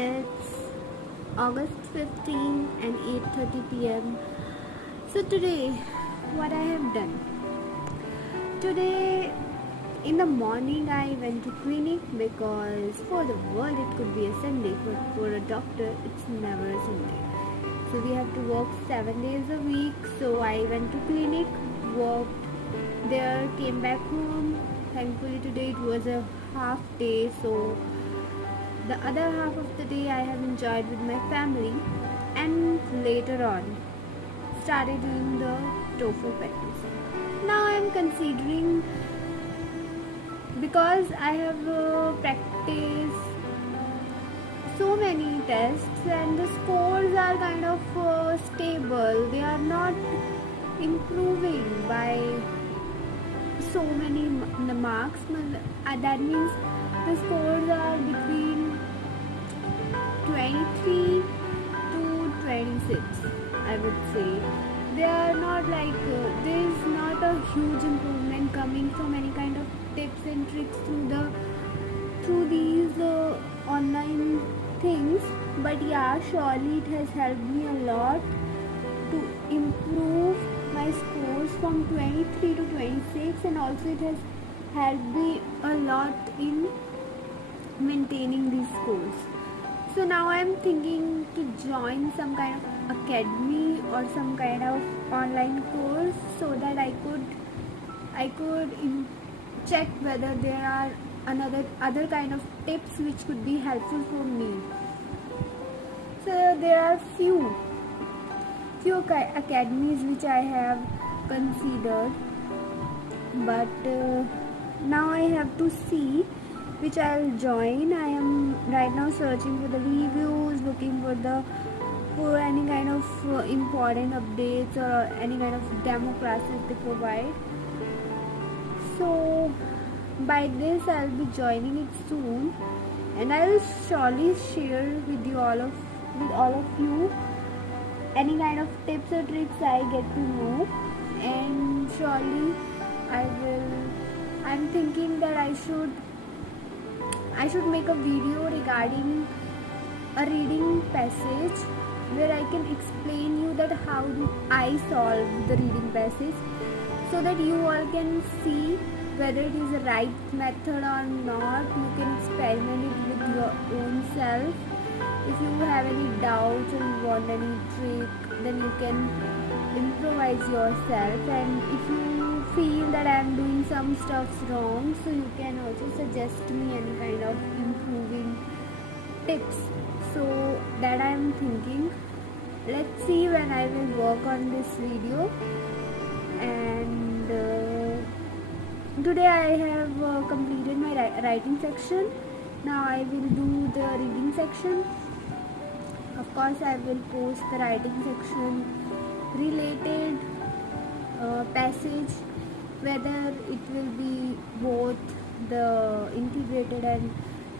It's August 15 and 8:30 p.m. So today, what I have done. Today in the morning I went to clinic because for the world it could be a Sunday, but for a doctor it's never a Sunday. So we have to work 7 days a week. So I went to clinic, worked there, came back home. Thankfully today it was a half day, so the other half of the day I have enjoyed with my family, and later on started doing the TOEFL practice. Now I am considering, because I have practiced so many tests and the scores are kind of stable. They are not improving by so many marks. That means the scores are between 23 to 26, I would say. They are not like there is not a huge improvement coming from any kind of tips and tricks through these online things. But yeah, surely it has helped me a lot to improve my scores from 23 to 26, and also it has helped me a lot in maintaining these scores. So now I am thinking to join some kind of academy or some kind of online course, so that I could check whether there are other kind of tips which could be helpful for me. So there are few academies which I have considered, but now I have to see which I'll join. I am right now searching for the reviews, looking for any kind of important updates or any kind of demo classes they provide. So by this I'll be joining it soon, and I will surely share with all of you any kind of tips or tricks I get to know. And surely I'm thinking that I should make a video regarding a reading passage where I can explain you that how do I solve the reading passage, so that you all can see whether it is the right method or not. You can experiment it with your own self. If you have any doubts or you want any trick, then you can improvise yourself. And if you feel that I am doing some stuff wrong, so you can also suggest me any kind of improving tips. So that I am thinking. Let's see when I will work on this video. And today I have completed my writing section. Now I will do the reading section. Of course, I will post the writing section related passage, whether it will be both the integrated and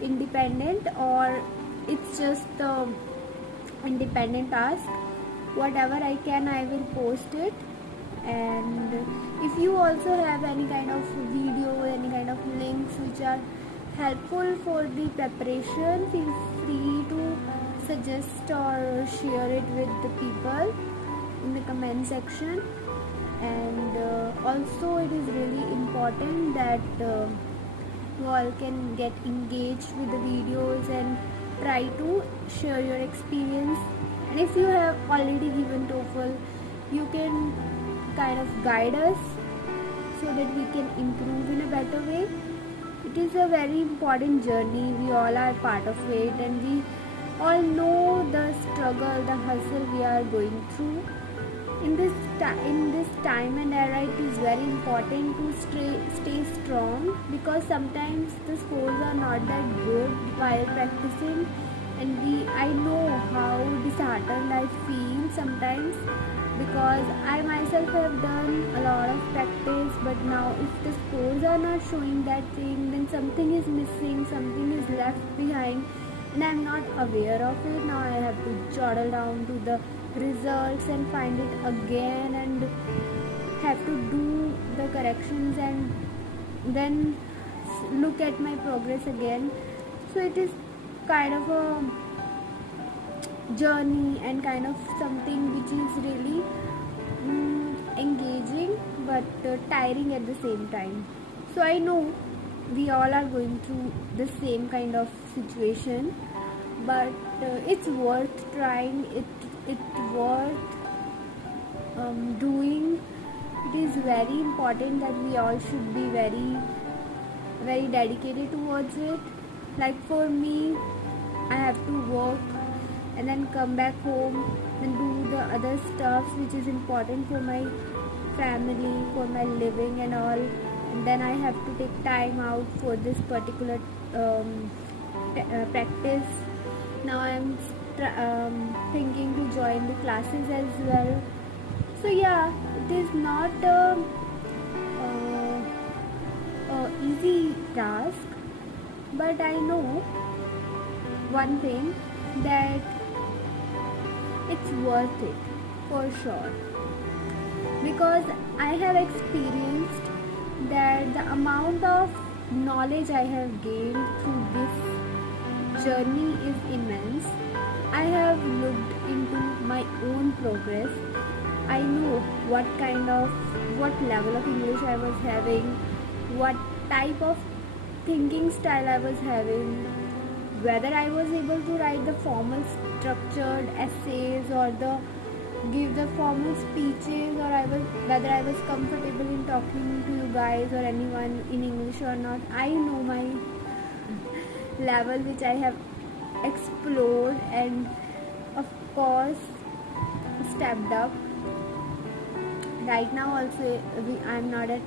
independent, or it's just the independent task. Whatever I can, I will post it. And if you also have any kind of video, any kind of links which are helpful for the preparation, feel free to suggest or share it with the people in the comment section. And also it is really important that you all can get engaged with the videos and try to share your experience. And if you have already given TOEFL, you can kind of guide us so that we can improve in a better way. It is a very important journey. We all are part of it, and we all know the struggle, the hustle we are going through. In this time and era, it is very important to stay strong, because sometimes the scores are not that good while practicing, and I know how disheartened I feel sometimes, because I myself have done a lot of practice, but now if the scores are not showing that thing, then something is missing, something is left behind, and I'm not aware of it. Now I have to jot down to the results and find it again, and have to do the corrections and then look at my progress again. So it is kind of a journey and kind of something which is really engaging but tiring at the same time. So I know we all are going through the same kind of situation, but it's worth trying. It's worth doing. It is very important that we all should be very dedicated towards it. Like for me, I have to work and then come back home and do the other stuff which is important for my family, for my living and all. And then I have to take time out for this particular practice. Now I'm thinking to join the classes as well. So yeah, it is not a easy task, but I know one thing, that it's worth it for sure, because I have experienced that the amount of knowledge I have gained through this journey is immense. I have looked into my own progress. I know what level of English I was having, what type of thinking style I was having, whether I was able to write the formal structured essays or give the formal speeches, or whether I was comfortable in talking to you guys or anyone in English or not. I know my level which I have explored and of course stepped up. Right now also I'm not at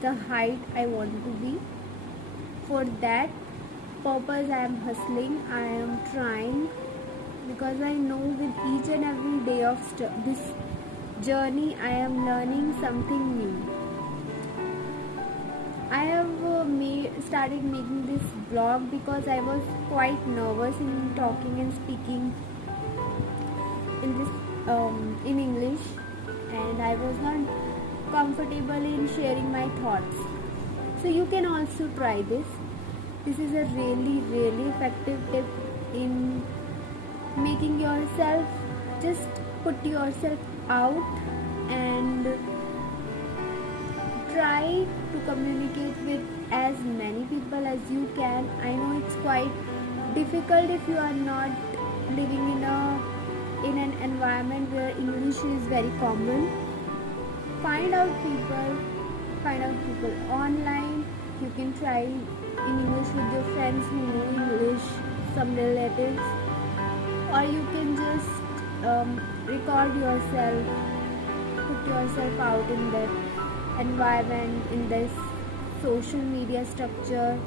the height I want to be. For that purpose I am hustling, I am trying, because I know with each and every day of this journey I am learning something new. I have started making this blog because I was quite nervous in talking and speaking in English, and I was not comfortable in sharing my thoughts. So you can also try this. This is a really effective tip in making yourself, just put yourself out and try to communicate with as many people as you can. I know it's quite difficult if you are not living in an environment where English is very common. Find out people online. You can try in English with your friends who know English, some relatives, or you can just record yourself, put yourself out in that environment, in this social media structure,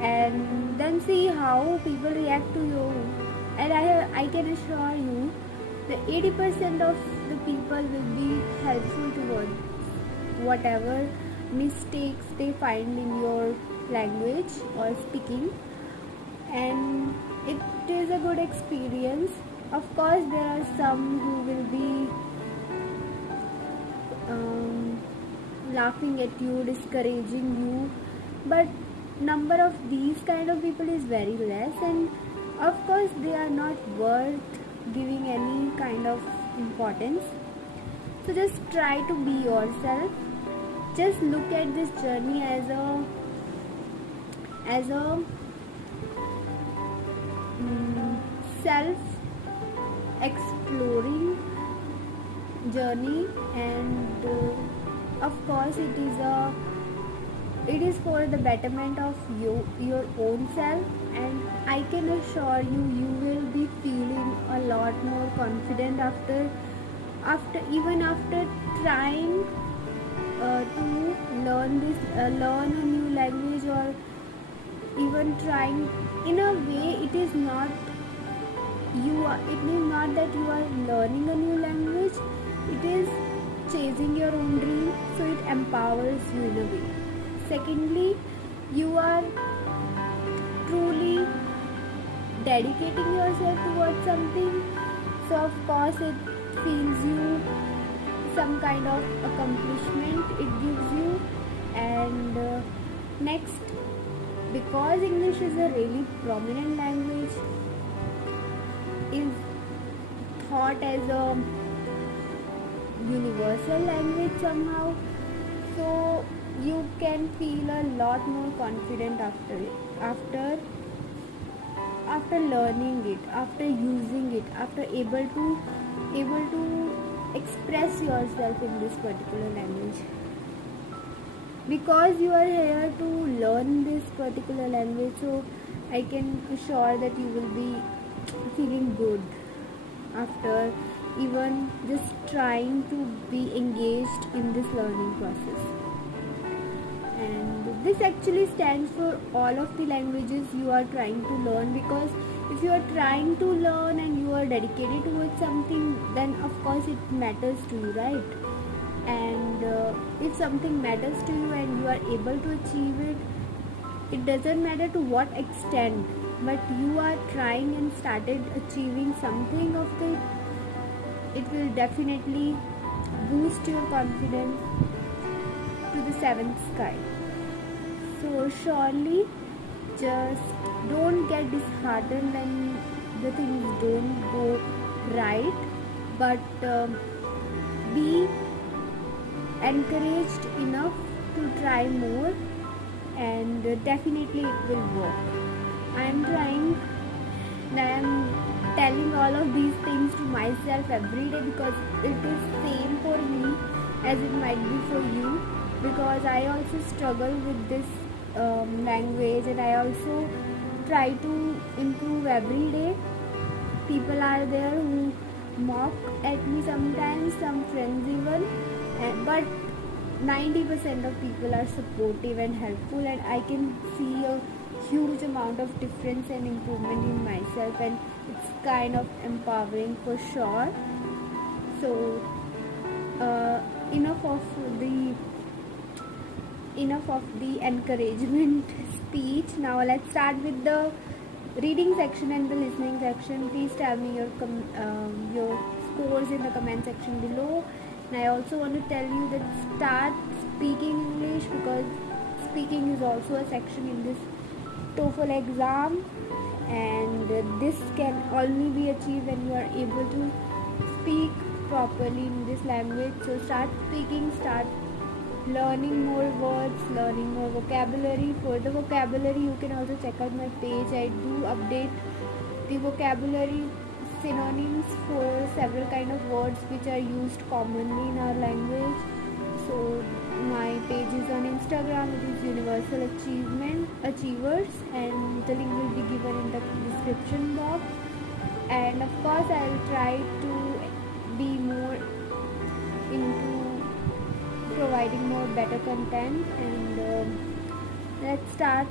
and then see how people react to you. And I can assure you that 80% of the people will be helpful towards whatever mistakes they find in your language or speaking, and it is a good experience. Of course there are some who will be laughing at you, discouraging you, but number of these kind of people is very less, and of course they are not worth giving any kind of importance. So just try to be yourself. Just look at this journey as a self exploring journey, and of course it is for the betterment of your own self, and I can assure you will be feeling a lot more confident after trying to learn a new language, or even trying. In a way, it is not that you are learning a new language, it is chasing your own dream, so it empowers you in a way. Secondly, you are truly dedicating yourself towards something, so of course it feels you some kind of accomplishment it gives you. And next, because English is a really prominent language, is thought as a universal language somehow, so you can feel a lot more confident after learning it, after using it, after able to express yourself in this particular language, because you are here to learn this particular language. So I can assure that you will be feeling good after even just trying to be engaged in this learning process. And this actually stands for all of the languages you are trying to learn, because if you are trying to learn and you are dedicated towards something, then of course it matters to you, right? And if something matters to you and you are able to achieve it, it doesn't matter to what extent, but you are trying and started achieving something of it, it will definitely boost your confidence to the seventh sky. So surely just don't get disheartened when the things don't go right, but be encouraged enough to try more, and definitely it will work. I am trying and I am telling all of these things to myself every day, because it is same for me as it might be for you, because I also struggle with this language, and I also try to improve every day. People are there who mock at me sometimes, some friends even, but 90% of people are supportive and helpful, and I can see a huge amount of difference and improvement in myself, and it's kind of empowering for sure. So enough of the encouragement speech. Now let's start with the reading section and the listening section. Please tell me your scores in the comment section below. And I also want to tell you that start speaking English, because speaking is also a section in this TOEFL exam, and this can only be achieved when you are able to speak properly in this language. So start speaking, start learning more words, learning more vocabulary. For the vocabulary, you can also check out my page. I do update the vocabulary synonyms for several kind of words which are used commonly in our language. So my page is on Instagram, it is Universal Achievers, and the link will be given in the description box. And of course I will try to be more into providing more better content, and let's start